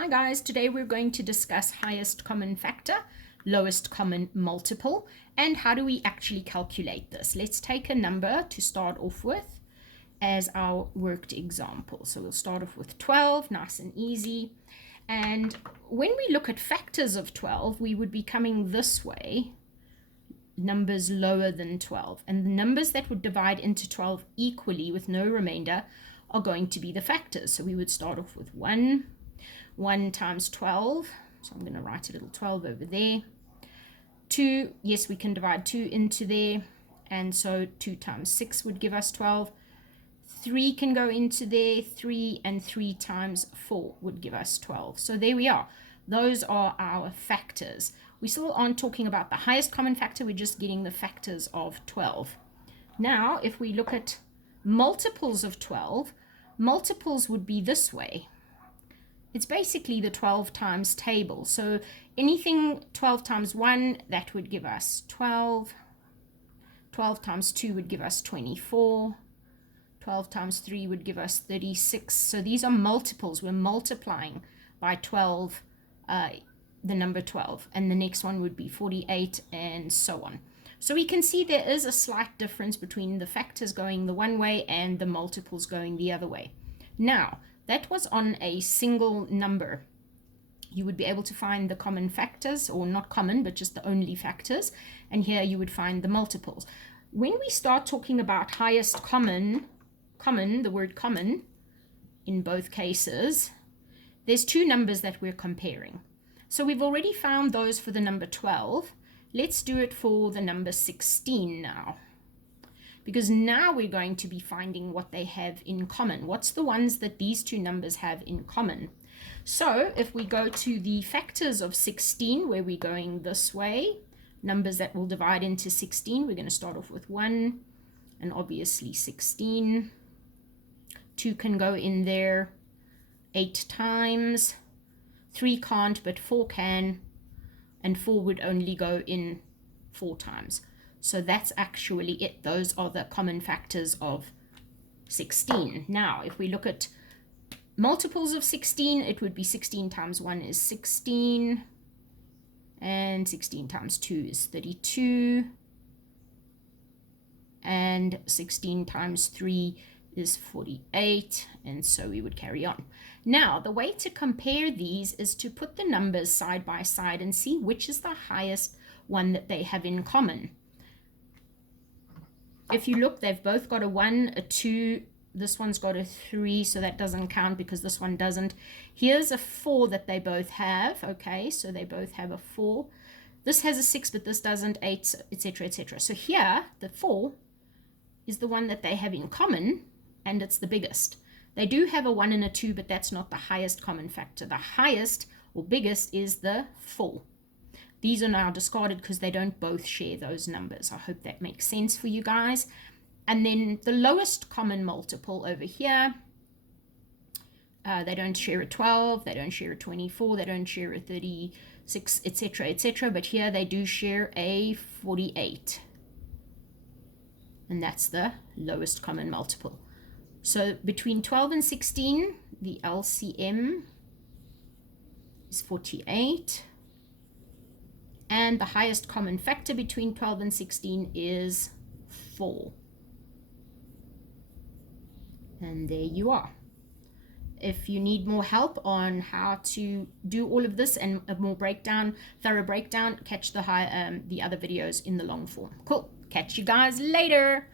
Hi guys, today we're going to discuss highest common factor, lowest common multiple, and how do we actually calculate this. Let's take a number to start off with as our worked example. So we'll start off with 12, nice and easy. And when we look at factors of 12, we would be coming this way, numbers lower than 12. And the numbers that would divide into 12 equally with no remainder are going to be the factors. So we would start off with 1 times 12, so I'm going to write a little 12 over there. 2, yes, we can divide 2 into there, and so 2 times 6 would give us 12. 3 can go into there, 3, and 3 times 4 would give us 12. So there we are. Those are our factors. We still aren't talking about the highest common factor, we're just getting the factors of 12. Now, if we look at multiples of 12, multiples would be this way. It's basically the 12 times table. So anything 12 times 1, that would give us 12. 12 times 2 would give us 24. 12 times 3 would give us 36. So these are multiples. We're multiplying by 12, the number 12. And the next one would be 48 and so on. So we can see there is a slight difference between the factors going the one way and the multiples going the other way. Now, that was on a single number. You would be able to find the common factors, or not common, but just the only factors. And here you would find the multiples. When we start talking about highest common, the word common, in both cases, there's two numbers that we're comparing. So we've already found those for the number 12. Let's do it for the number 16 now. Because now we're going to be finding what they have in common. What's the ones that these two numbers have in common? So if we go to the factors of 16, where we're going this way, numbers that will divide into 16, we're going to start off with 1, and obviously 16. 2 can go in there 8 times. 3 can't, but 4 can. And 4 would only go in 4 times. So that's actually it. Those are the common factors of 16. Now, if we look at multiples of 16, it would be 16 times 1 is 16. And 16 times 2 is 32. And 16 times 3 is 48. And so we would carry on. Now, the way to compare these is to put the numbers side by side and see which is the highest one that they have in common. If you look, they've both got a 1, a 2. This one's got a 3, so that doesn't count because this one doesn't. Here's a 4 that they both have. Okay, so they both have a 4. This has a 6, but this doesn't, 8, etc., etc. So here, the 4 is the one that they have in common, and it's the biggest. They do have a 1 and a 2, but that's not the highest common factor. The highest or biggest is the 4. These are now discarded because they don't both share those numbers. I hope that makes sense for you guys. And then the lowest common multiple over here, they don't share a 12, they don't share a 24, they don't share a 36, etc., etc. But here they do share a 48. And that's the lowest common multiple. So between 12 and 16, the L.C.M. is 48. And the highest common factor between 12 and 16 is 4. And there you are. If you need more help on how to do all of this and a more thorough breakdown, catch the other videos in the long form. Cool. Catch you guys later.